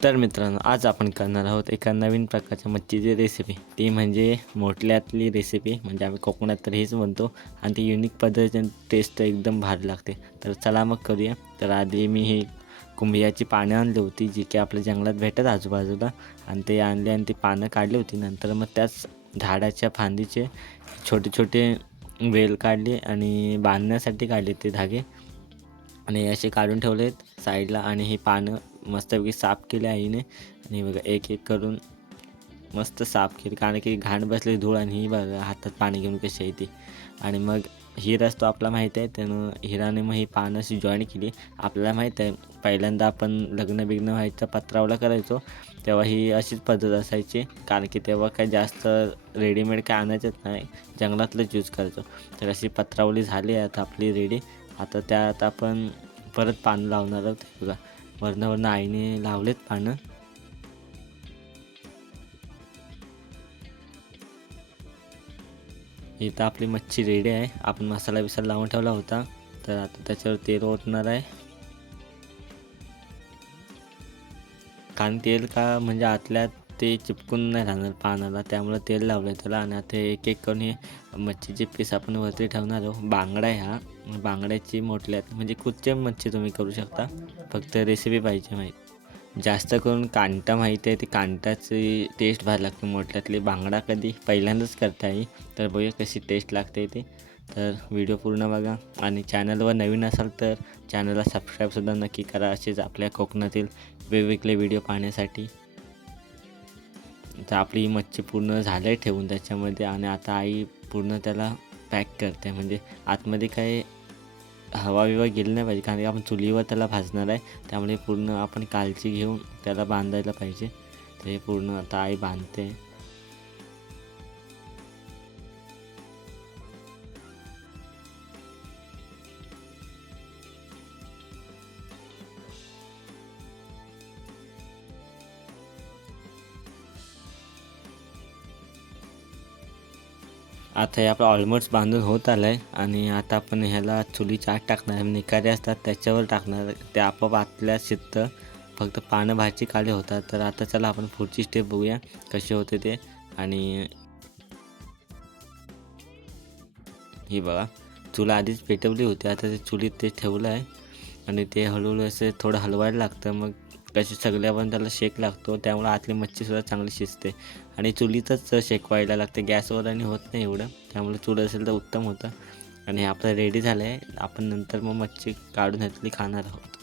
तर मित्रांनो आज आपण करणार आहोत एका नवीन प्रकारच्या मच्छीची रेसिपी ती म्हणजे मोठल्यातली रेसिपी म्हणजे आम्ही कोकणात तर हेच म्हणतो आणि ती युनिक पद्धतीने टेस्ट एकदम भारी लागते. तर चला मग करूया. तर आधी मी ही कुंभियाची पानं आणली होती जी की आपल्या जंगलात भेटत आजूबाजूला आणि ते आणले आणि ती पानं काढली होती. नंतर मग त्याच झाडाच्या फांदीचे छोटे छोटे वेल काढले आणि बांधण्यासाठी काढले ते धागे. आणि असे काढून ठेवलेत साईडला आणि ही पानं मस्तपैकी साफ केली आईने. आणि बघा एक एक करून मस्त साफ केली. कारण की घाण बसले धूळ आणि ही बघा हातात पाणी घेऊन कशी आहे ती. आणि मग हिरा तो आपला माहीत आहे त्यानं हिराने मग ही पानं अशी जॉईन केली. आपल्याला माहीत आहे पहिल्यांदा आपण लग्न बिग्न व्हायचं पत्रावला करायचो तेव्हा ही अशीच पद्धत असायची. कारण की तेव्हा काय जास्त रेडीमेड काय आणायचंच नाही. जंगलातलंच यूज करायचो. तर अशी पत्रावली झाली आहे आता आपली रेडी आता त्यात आपण परत पानं लावणार आहोत. बघा वरनं वरनं आईने लावलेत पानं. इथं आपली मच्छी रेडी आहे. आपण मसाला बिसाला लावून ठेवला होता. तर आता त्याच्यावर तेल ओतणार आहे. कारण तेल का म्हणजे आतल्यात ते चिपकून नाही राहणार पानाला त्यामुळे तेल लावलं त्याला आणि आता एक एक करून हे मच्छीचे पीस आपण वरती ठेवणार आहोत. बांगडा ह्या हा बांगड्याची मोठल्यात म्हणजे कुठचे मच्छी तुम्ही करू शकता. फक्त रेसिपी पाहिजे माहीत. जास्त करून कांटा माहिती आहे ती कांटाची टेस्ट भारी लागते मोठल्यातली बांगडा कधी पहिल्यांदाच करता येईल तर बघूया कशी टेस्ट लागते ती. तर व्हिडिओ पूर्ण बघा. आणि चॅनलवर नवीन असाल तर चॅनलला सबस्क्राईबसुद्धा नक्की करा. असेच आपल्या कोकणातील वेगवेगळे व्हिडिओ पाहण्यासाठी. तर आपली मच्छी पूर्ण झालं ठेवून त्याच्यामध्ये आणि आता आई पूर्ण त्याला पॅक करते. म्हणजे आतमध्ये काही हवा विवा गेली नाही पाहिजे कारण की आपण चुलीवर त्याला भाजणार आहे. त्यामुळे पूर्ण आपण काळजी घेऊन त्याला बांधायला पाहिजे. तर हे पूर्ण आता आई बांधते. आता हे आपलं ऑलमोस्ट बांधून होत आलं आहे आणि आता आपण ह्याला चुलीच्या आत टाकणार निकारे असतात त्याच्यावर टाकणार. ते आपोआप आतल्या शिजतं फक्त पानं भाजी काढे होतात. तर आता चला आपण पुढची स्टेप बघूया कसे होते ते. आणि ही बघा चुला आधीच पेटवली होती. आता ते चुलीत ते ठेवलं आहे आणि ते हळूहळू असे थोडं हलवायला लागतं. मग कशी सगळ्या पण त्याला शेक लागतो त्यामुळे आतली मच्छीसुद्धा चांगली शिजते. आणि चुलीतच शेकवायला लागते गॅसवर आणि होत नाही एवढं. त्यामुळे चूल असेल तर उत्तम होतं. आणि हे आपलं रेडी झालं आहे आपण नंतर मग मच्छी काढून ह्यातली खाणार आहोत.